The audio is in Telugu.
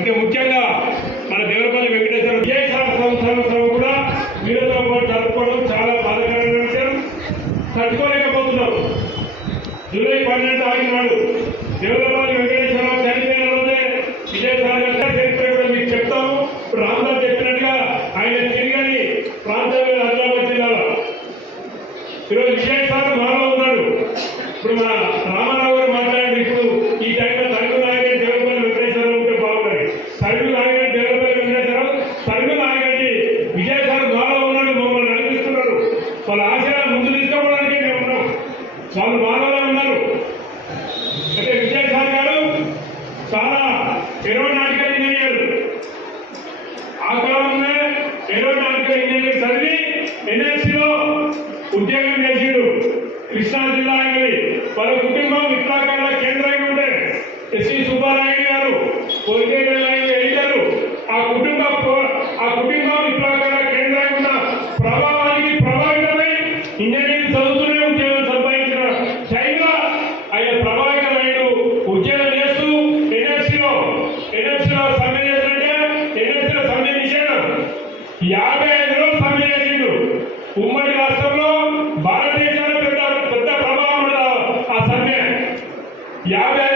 అంటే ముఖ్యంగా మన దేవరపల్లి వెంకటేశ్వర విజయసార సంవత్సరం కూడా వీరితో పాటు జరుపుకోవడం చాలా బాధాకరమైన విషయం తట్టుకోలేకపోతున్నాం జూలై పన్నెండు ఆగినాడు దేవరపల్లి వెంకటేశ్వర చనిపోయిన రోజే విజయసార చరిత్ర కూడా మీకు చెప్తాము. ఇప్పుడు రామ్దాస్ చెప్పినట్టుగా ఆయన తిరిగని ప్రాంతమే హైదరాబాద్ జిల్లాలో. ఈరోజు విజయసార మానవ ఉన్నాడు. ఇప్పుడు మన రామ ఎన్ఎస్సిలో ఉద్యోగం చేసిండు. కృష్ణా జిల్లా అనేది వాళ్ళ కుటుంబం విత్తాకాల కేంద్రంగా ఉండే ఎస్సి సుబ్బారాయుడు గారు పొలిటేరు ఎడిటర్. ఆ కుటుంబ ఆ కుటుంబం విత్తాకాల కేంద్రంగా ఉన్న ప్రభావానికి ప్రభావితమై ఇంజనీరింగ్ చదువుతూనే ఉద్యోగం సంపాదించిన టైంలో ఆయన ప్రభావితమైన ఉద్యోగం చేస్తూ ఎన్ఎస్సిలో ఎన్ఎస్సిలో సమ్మె చేస్తుంటే ఎన్ఎస్సిలో సమ్మె చేశారు యాభై ఐదు రోజులు ఉమ్మడి రాష్ట్రంలో భారతదేశానికి పెద్ద పెద్ద ప్రభావం ఆ సమ్మె యాభై